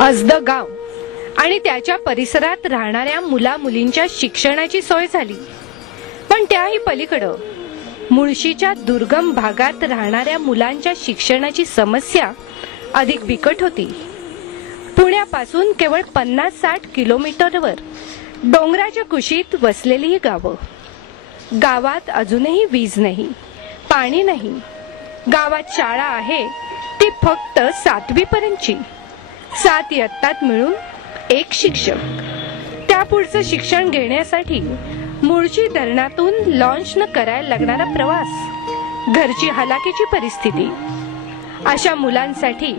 असद गाव आणि त्याच्या परिसरात राहणाऱ्या मुला मुलींच्या शिक्षणाची सोय झाली, पण त्याही पलीकडे मुळशीच्या दुर्गम भागात राहणाऱ्या मुलांच्या शिक्षणाची समस्या अधिक बिकट होती। पुण्यापासून केवळ 50-60 किलोमीटरवर डोंगराच्या कुशीत वसलेली ही गावं। गावात अजूनही वीज नाही, पाणी नाही। गावात शाळा आहे ती फक्त 7वी पर्यंतची। 7 इयत्तात मिळून एक शिक्षक। त्यापुढचं शिक्षण घेण्यासाठी मुळशी धरणातून लॉन्चनं करायला लागणारा प्रवास, घरची हलाखीची परिस्थिती। अशा मुलांसाठी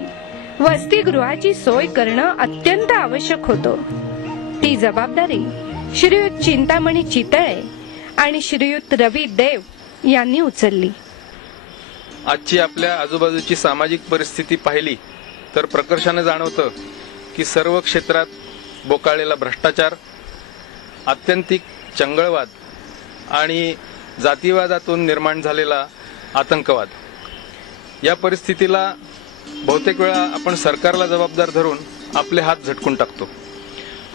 वसतिगृहाची सोय करणं अत्यंत आवश्यक होतं। ती जबाबदारी श्रीयुत चिंतामणी चितळे आणि श्रीयुत रवी देव यांनी उचलली। आजची आपल्या आजूबाजूची सामाजिक परिस्थिती पाहिली तर प्रकर्षाने जाणवतं की सर्व क्षेत्रात बोकाळलेला भ्रष्टाचार, आत्यंतिक चंगळवाद आणि जातीवादातून निर्माण झालेला आतंकवाद, या परिस्थितीला बहुतेक वेळा आपण सरकारला जबाबदार धरून आपले हात झटकून टाकतो।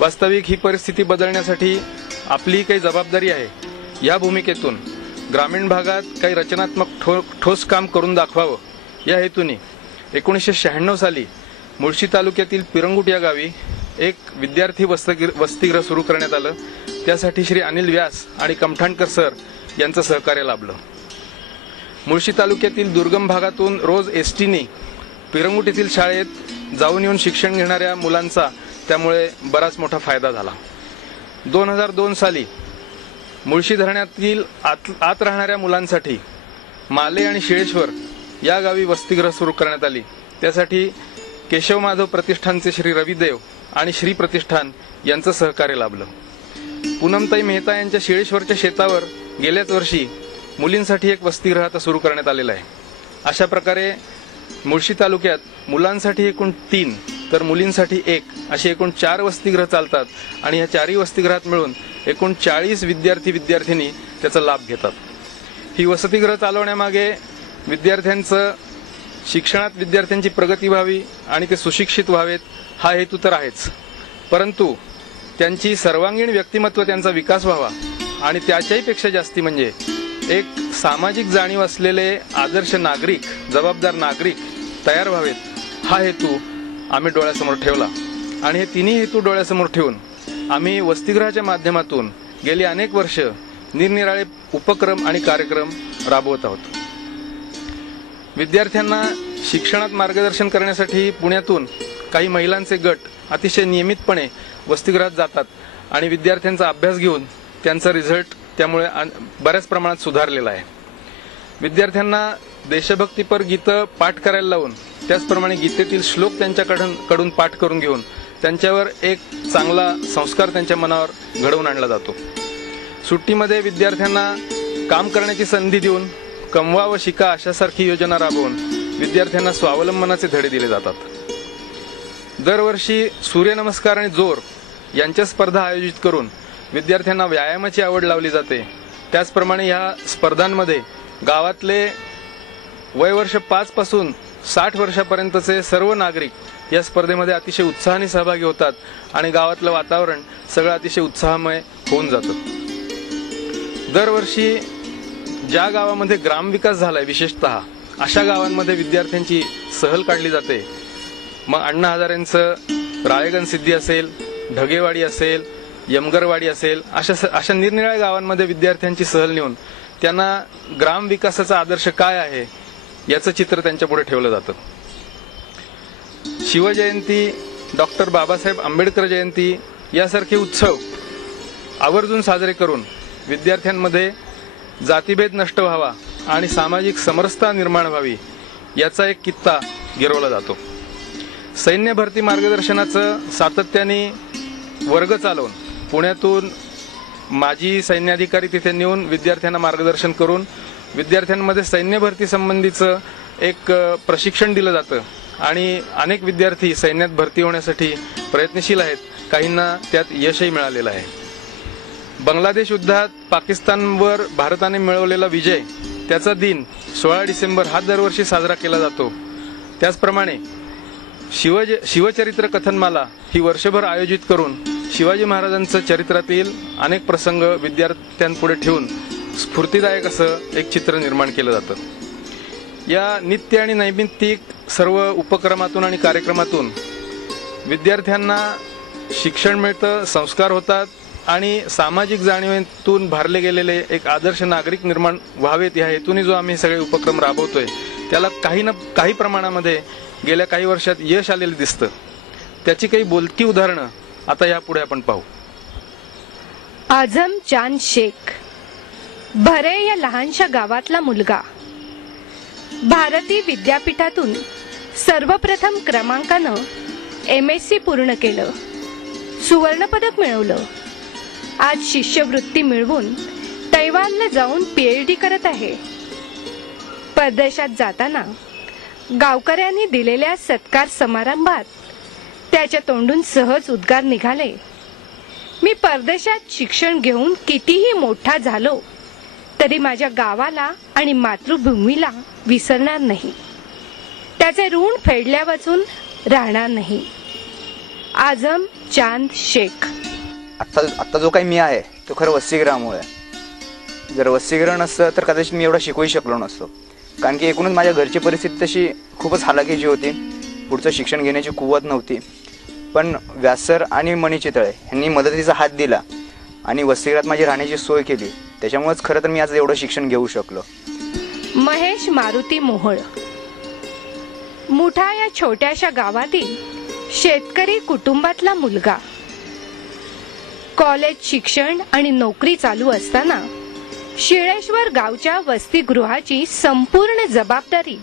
वास्तविक ही परिस्थिती बदलण्यासाठी आपली काही जबाबदारी आहे। या भूमिकेतून ग्रामीण भागात काही रचनात्मक ठोस काम करून दाखवावं या हेतूने 1996 साली मुळशी तालुक्यातील पिरंगुट या गावी एक विद्यार्थी वसतिगृह सुरू करण्यात आलं। त्यासाठी श्री अनिल व्यास आणि कमठाणकर सर यांचं सहकार्य लाभलं। मुळशी तालुक्यातील दुर्गम भागातून रोज एसटीने पिरंगुट येथील शाळेत जाऊन येऊन शिक्षण घेणाऱ्या मुलांचा त्यामुळे बराच मोठा फायदा झाला। 2002 साली मुळशी धरणातील आत राहणाऱ्या मुलांसाठी माले आणि शिळेश्वर या गावी वसतिगृह सुरू करण्यात आली। त्यासाठी केशव माधव प्रतिष्ठानचे श्री रविदेव आणि श्री प्रतिष्ठान यांचं सहकार्य लाभलं। पूनमताई मेहता यांच्या शिळेश्वरच्या शेतावर गेल्याच वर्षी मुलींसाठी एक वसतिगृह आता सुरू करण्यात आलेलं आहे। अशा प्रकारे मुळशी तालुक्यात मुलांसाठी एकूण 3 तर मुलींसाठी 1 अशी एकूण 4 वसतिगृह चालतात आणि ह्या 4ही वसतिगृहात मिळून एकूण 40 विद्यार्थी त्याचा लाभ घेतात। ही वसतिगृह चालवण्यामागे विद्यार्थ्यांचं शिक्षणात विद्यार्थ्यांची प्रगती व्हावी आणि ते सुशिक्षित व्हावेत हा हेतू तर आहेच, परंतु त्यांची सर्वांगीण व्यक्तिमत्व, त्यांचा विकास व्हावा आणि त्याच्याही पेक्षा जास्ती म्हणजे एक सामाजिक जाणीव असलेले आदर्श नागरिक, जबाबदार नागरिक तयार व्हावेत हा हेतू आम्ही डोळ्यासमोर ठेवला। आणि हे तिन्ही हेतू डोळ्यासमोर ठेवून आम्ही वसतिगृहाच्या माध्यमातून गेली अनेक वर्ष निरनिराळे उपक्रम आणि कार्यक्रम राबवत आहोत। विद्यार्थ्यांना शिक्षणात मार्गदर्शन करण्यासाठी पुण्यातून काही महिलांचे गट अतिशय नियमितपणे वसतिगृहात जातात आणि विद्यार्थ्यांचा अभ्यास घेऊन त्यांचा रिझल्ट त्यामुळे बऱ्याच प्रमाणात सुधारलेला आहे। विद्यार्थ्यांना देशभक्तीपर गीतं पाठ करायला लावून त्याचप्रमाणे गीतेतील श्लोक त्यांच्याकडून पाठ करून घेऊन त्यांच्यावर एक चांगला संस्कार त्यांच्या मनावर घडवून आणला जातो। सुट्टीमध्ये विद्यार्थ्यांना काम करण्याची संधी देऊन कमवा व शिका अशासारखी योजना राबवून विद्यार्थ्यांना स्वावलंबनाचे धडे दिले जातात। दरवर्षी सूर्यनमस्कार आणि जोर यांच्या स्पर्धा आयोजित करून विद्यार्थ्यांना व्यायामाची आवड लावली जाते। त्याचप्रमाणे या स्पर्धांमध्ये गावातले वयवर्ष 5 पासून 60 वर्षापर्यंतचे सर्व नागरिक या स्पर्धेमध्ये अतिशय उत्साहाने सहभागी होतात आणि गावातलं वातावरण सगळं अतिशय उत्साहमय होऊन जातं। दरवर्षी ज्या गावामध्ये ग्रामविकास झालाय विशेषतः अशा गावांमध्ये विद्यार्थ्यांची सहल काढली जाते। मग अण्णा हजारेंचं राळेगण सिद्धी असेल, ढगेवाडी असेल, यमगरवाडी असेल, अशा निरनिराळ्या गावांमध्ये विद्यार्थ्यांची सहल नेऊन त्यांना ग्रामविकासाचा आदर्श काय आहे याचं चित्र त्यांच्यापुढे ठेवलं जातं। शिवजयंती, डॉक्टर बाबासाहेब आंबेडकर जयंती यासारखे उत्सव आवर्जून साजरे करून विद्यार्थ्यांमध्ये जातीभेद नष्ट व्हावा आणि सामाजिक समरसता निर्माण व्हावी याचा एक कित्ता गिरवला जातो। सैन्य भरती मार्गदर्शनाचं सातत्याने वर्ग चालवून पुण्यातून माजी सैन्याधिकारी तिथे नेऊन विद्यार्थ्यांना मार्गदर्शन करून विद्यार्थ्यांमध्ये सैन्य भरती संबंधीचं एक प्रशिक्षण दिलं जातं आणि अनेक विद्यार्थी सैन्यात भरती होण्यासाठी प्रयत्नशील आहेत। काहींना त्यात यशही मिळालेलं आहे। बांगलादेश युद्धात पाकिस्तानवर भारताने मिळवलेला विजय त्याचा दिन 16 डिसेंबर हा दरवर्षी साजरा केला जातो। त्याचप्रमाणे शिवचरित्र कथनमाला ही वर्षभर आयोजित करून शिवाजी महाराजांचं चरित्रातील अनेक प्रसंग विद्यार्थ्यांपुढे ठेवून स्फूर्तिदायक असं एक चित्र निर्माण केलं जातं। या नित्य आणि नैमित्तिक सर्व उपक्रमातून आणि कार्यक्रमातून विद्यार्थ्यांना शिक्षण मिळतं, संस्कार होतात आणि सामाजिक जाणीवेतून भारले गेलेले एक आदर्श नागरिक निर्माण व्हावेत या हेतूने जो आम्ही सगळे उपक्रम राबवतोय त्याला काही प्रमाणामध्ये गेल्या काही वर्षात यश आलेलं दिसतं। त्याची काही बोलकी उदाहरणं आता यापुढे आपण पाहू। आझम चांद शेख भरे या लहानशा गावातला मुलगा भारती विद्यापीठातून सर्वप्रथम क्रमांकानं MSc पूर्ण केलं, सुवर्ण पदक मिळवलं। आज शिष्यवृत्ती मिळवून तैवानला जाऊन PhD करत आहे। परदेशात जाताना गावकऱ्यांनी दिलेल्या सत्कार समारंभात त्याच्या तोंडून सहज उद्गार निघाले, मी परदेशात शिक्षण घेऊन कितीही मोठा झालो तरी माझ्या गावाला आणि मातृभूमीला विसरणार नाही, त्याचे ऋण फेडल्यावाचून राहणार नाही। आझम चांद शेख। आता जो काही मी आहे तो खरं वसतिगृहामुळे आहे। जर वसतिगृह नसतं तर कदाचित मी एवढा शिकूही शकलो नसतो, कारण की एकूणच माझ्या घरची परिस्थिती तशी खूपच हालाकीची होती, पुढचं शिक्षण घेण्याची कुवत नव्हती। पण व्यासर आणि मणी चितळे यांनी मदतीचा हात दिला आणि वसतिगृहात माझी राहण्याची सोय केली, त्याच्यामुळेच खरं तर मी आज एवढं शिक्षण घेऊ शकलो। महेश मारुती मोहोळ मुठा या छोट्याशा गावातील शेतकरी कुटुंबातला मुलगा। कॉलेज शिक्षण आणि नोकरी चालू असताना शिळेश्वर गावच्या वसतिगृहाची संपूर्ण जबाबदारी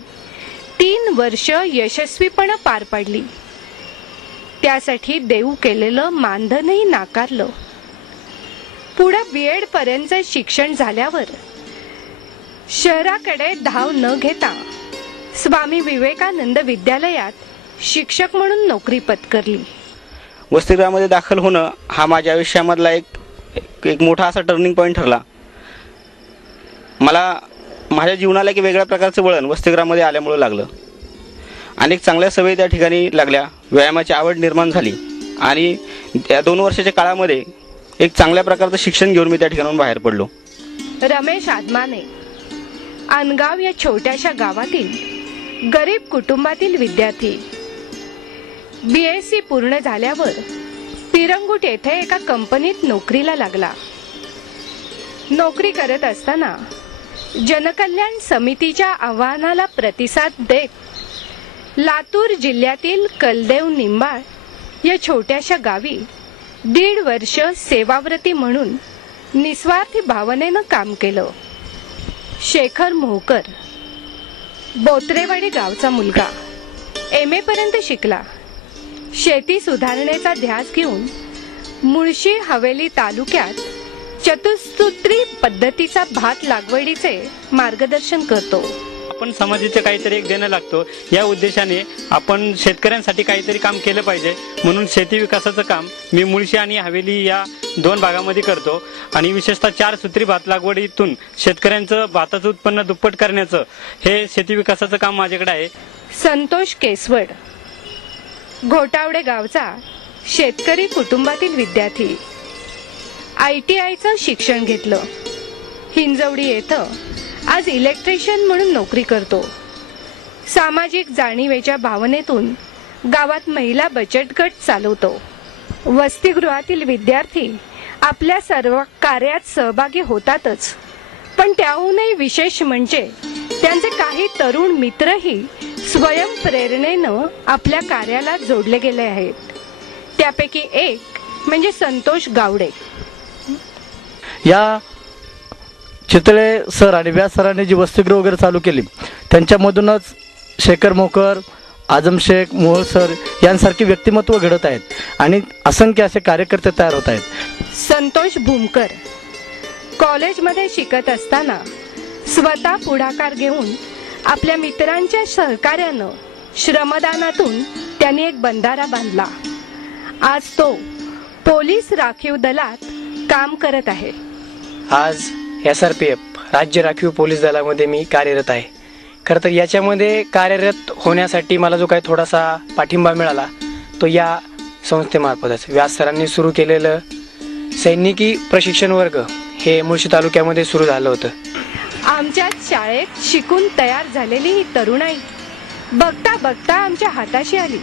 3 वर्ष यशस्वीपणे पार पाडली। त्यासाठी देऊ केलेलं मानधनही नाकारलं। पुढे BEd पर्यंत शिक्षण झाल्यावर शहराकडे धाव न घेता स्वामी विवेकानंद विद्यालयात शिक्षक म्हणून नोकरी पत्करली। वसतिगृहामध्ये दाखल होणं हा माझ्या आयुष्यामधला एक मोठा असा टर्निंग पॉईंट ठरला। मला माझ्या जीवनाला एक वेगळ्या प्रकारचं वळण वसतिगृहामध्ये आल्यामुळे लागलं। अनेक चांगल्या सवयी त्या ठिकाणी लागल्या, व्यायामाची आवड निर्माण झाली आणि त्या 2 वर्षाच्या काळामध्ये एक चांगल्या प्रकारचं शिक्षण घेऊन मी त्या ठिकाणाहून बाहेर पडलो। रमेश आदमाने अनगाव या छोट्याशा गावातील गरीब कुटुंबातील विद्यार्थी। BSc पूर्ण झाल्यावर पिरंगुट येथे एका कंपनीत नोकरीला लागला। नोकरी करत असताना जनकल्याण समितीच्या आवाहनाला प्रतिसाद देत लातूर जिल्ह्यातील कलदेव निंबाळ या छोट्याशा गावी 1.5 वर्ष सेवाव्रती म्हणून निस्वार्थी भावनेनं काम केलं। शेखर मोहकर बोत्रेवाडी गावचा मुलगा, MA पर्यंत शिकला। शेती सुधारण्याचा ध्यास घेऊन मुळशी हवेली तालुक्यात चतुसूत्री पद्धतीचा भात लागवडीचे मार्गदर्शन करतो। आपण समाजाचे काहीतरी एक देणं लागतो, या उद्देशाने आपण शेतकऱ्यांसाठी काहीतरी काम केलं पाहिजे, म्हणून शेती विकासाचं काम मी मुळशी आणि हवेली या 2 भागामध्ये करतो आणि विशेषतः 4 सूत्री भात लागवडीतून शेतकऱ्यांचं भाताचं उत्पन्न दुप्पट करण्याचं हे शेती विकासाचं काम माझ्याकडे आहे। संतोष केसवड घोटावडे गावचा शेतकरी कुटुंबातील विद्यार्थी, ITIचं शिक्षण घेतलं। हिंजवडी येथे आज इलेक्ट्रिशियन म्हणून नोकरी करतो। सामाजिक जाणीवेच्या भावनेतून गावात महिला बचत गट चालवतो। वसतिगृहातील विद्यार्थी आपल्या सर्व कार्यात सहभागी होतातच, पण त्याहूनही विशेष म्हणजे त्यांचे काही तरुण मित्रही स्वयंप्रेरणेनं आपल्या कार्याला जोडले गेले आहेत। त्यापैकी एक म्हणजे संतोष गावडे। या चितळे सर आणि व्यास सरांनी जी वसतिगृह वगैरे चालू केली त्यांच्यामधूनच शेखर मोकर, आझम शेख, मोहोळ सर यांसारखी व्यक्तिमत्व घडत आहेत आणि असंख्य असे कार्यकर्ते तयार होत आहेत। संतोष भूमकर कॉलेजमध्ये शिकत असताना स्वतः पुढाकार घेऊन आपल्या मित्रांच्या सहकार्यानं श्रमदानातून त्यांनी एक बंधारा बांधला। आज तो पोलीस राखीव दलात काम करत आहे। आज SRPF राज्य राखीव पोलीस दलामध्ये मी कार्यरत आहे। खरं तर याच्यामध्ये कार्यरत होण्यासाठी मला जो काही थोडासा पाठिंबा मिळाला तो या संस्थेमार्फतच. व्यास सरांनी सुरू केलेलं सैनिकी प्रशिक्षण वर्ग हे मुळशी तालुक्यामध्ये सुरू झालं होतं. आमच्या शाळेत शिकून तयार झालेली ही तरुणाई बघता बघता आमच्या हाताशी आली.